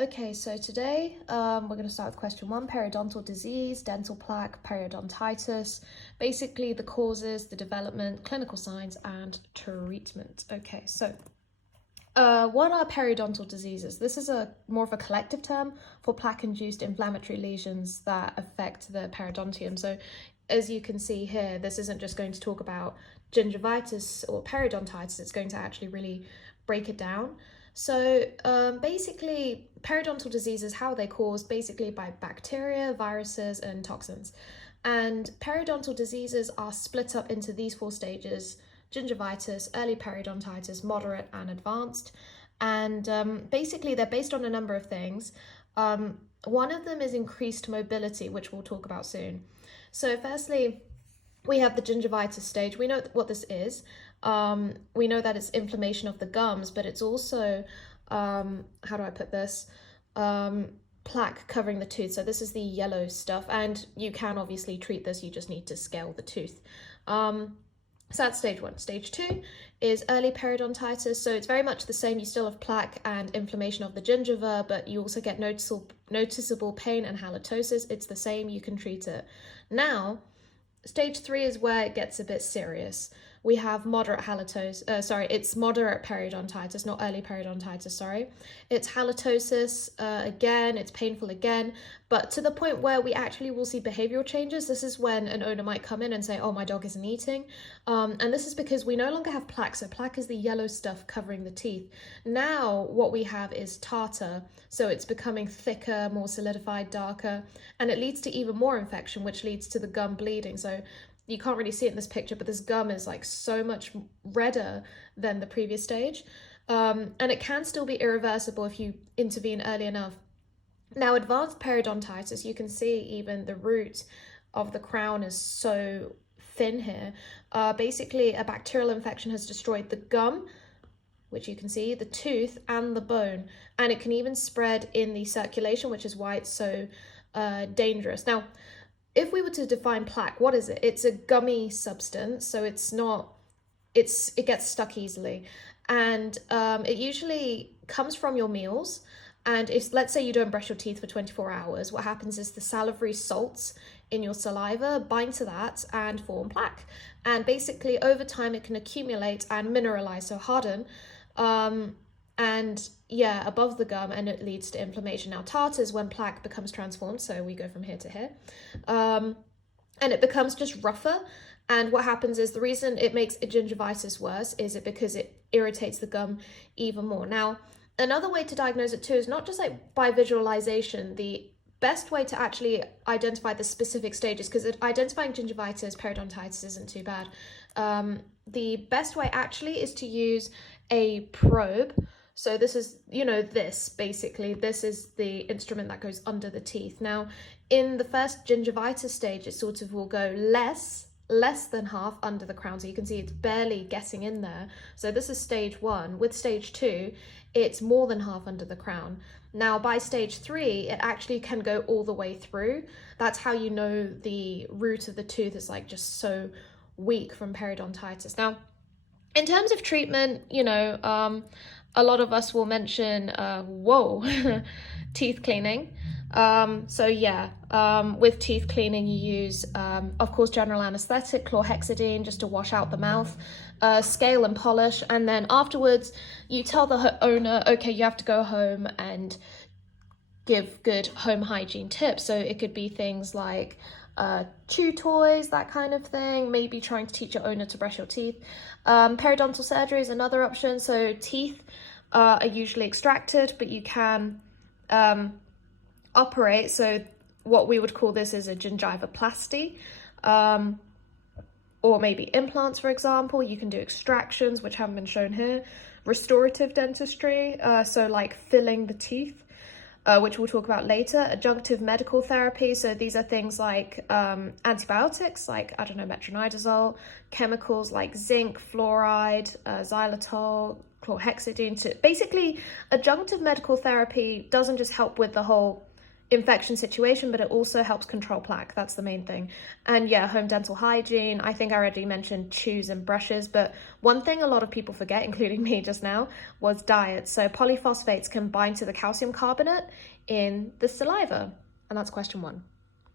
Okay, so today we're going to start with question one, periodontal disease, dental plaque, periodontitis, basically the causes, the development, clinical signs, and treatment. Okay, so what are periodontal diseases? This is more of a collective term for plaque-induced inflammatory lesions that affect the periodontium. So as you can see here, this isn't just going to talk about gingivitis or periodontitis, it's going to actually really break it down. So basically, periodontal diseases, how are they caused? Basically by bacteria, viruses, and toxins. And periodontal diseases are split up into these four stages: gingivitis, early periodontitis, moderate, and advanced. And basically, they're based on a number of things. One of them is increased mobility, which we'll talk about soon. So firstly, we have the gingivitis stage. We know what this is. We know that it's inflammation of the gums, but it's also, how do I put this? Plaque covering the tooth. So this is the yellow stuff, and you can obviously treat this. You just need to scale the tooth. So that's stage one. Stage two is early periodontitis. So it's very much the same. You still have plaque and inflammation of the gingiva, but you also get noticeable pain and halitosis. It's the same. You can treat it. Now, stage three is where it gets a bit serious. We have moderate halitosis, it's moderate periodontitis, not early periodontitis, sorry. It's halitosis again, it's painful again, but to the point where we actually will see behavioral changes. This is when an owner might come in and say, oh, my dog isn't eating. And this is because we no longer have plaque. So plaque is the yellow stuff covering the teeth. Now what we have is tartar. So it's becoming thicker, more solidified, darker, and it leads to even more infection, which leads to the gum bleeding. So you can't really see it in this picture, but this gum is like so much redder than the previous stage. And it can still be irreversible if you intervene early enough. Now, advanced periodontitis, you can see even the root of the crown is so thin here. Basically, a bacterial infection has destroyed the gum, which you can see, the tooth, and the bone. And it can even spread in the circulation, which is why it's so dangerous. Now, if we were to define plaque, what is it? It's a gummy substance, so it gets stuck easily. And it usually comes from your meals. And if, let's say, you don't brush your teeth for 24 hours, what happens is the salivary salts in your saliva bind to that and form plaque. And basically, over time, it can accumulate and mineralize, so harden, above the gum, and it leads to inflammation. Now, tartar is when plaque becomes transformed, so we go from here to here, and it becomes just rougher. And what happens is, the reason it makes a gingivitis worse is because it irritates the gum even more. Now, another way to diagnose it too is not just like by visualization. The best way to actually identify the specific stages, because identifying gingivitis, periodontitis isn't too bad. The best way actually is to use a probe. So this is, this is the instrument that goes under the teeth. Now, in the first gingivitis stage, it sort of will go less than half under the crown. So you can see it's barely getting in there. So this is stage one. With stage two, it's more than half under the crown. Now, by stage three, it actually can go all the way through. That's how you know the root of the tooth is like just so weak from periodontitis. Now, in terms of treatment, a lot of us will mention, teeth cleaning. With teeth cleaning, you use, of course, general anesthetic, chlorhexidine, just to wash out the mouth, scale and polish. And then afterwards, you tell the owner, okay, you have to go home and give good home hygiene tips. So it could be things like chew toys, that kind of thing, maybe trying to teach your owner to brush your teeth. Periodontal surgery is another option. So teeth are usually extracted, but you can operate. So what we would call this is a gingivoplasty, or maybe implants, for example. You can do extractions, which haven't been shown here. Restorative dentistry, so like filling the teeth, which we'll talk about later. Adjunctive medical therapy, so these are things like antibiotics, like, metronidazole, chemicals like zinc, fluoride, xylitol, chlorhexidine. Basically, adjunctive medical therapy doesn't just help with the whole infection situation, but it also helps control plaque. That's the main thing. And yeah, home dental hygiene. I think I already mentioned chews and brushes, but one thing a lot of people forget, including me just now, was diet. So polyphosphates can bind to the calcium carbonate in the saliva. And that's question 1.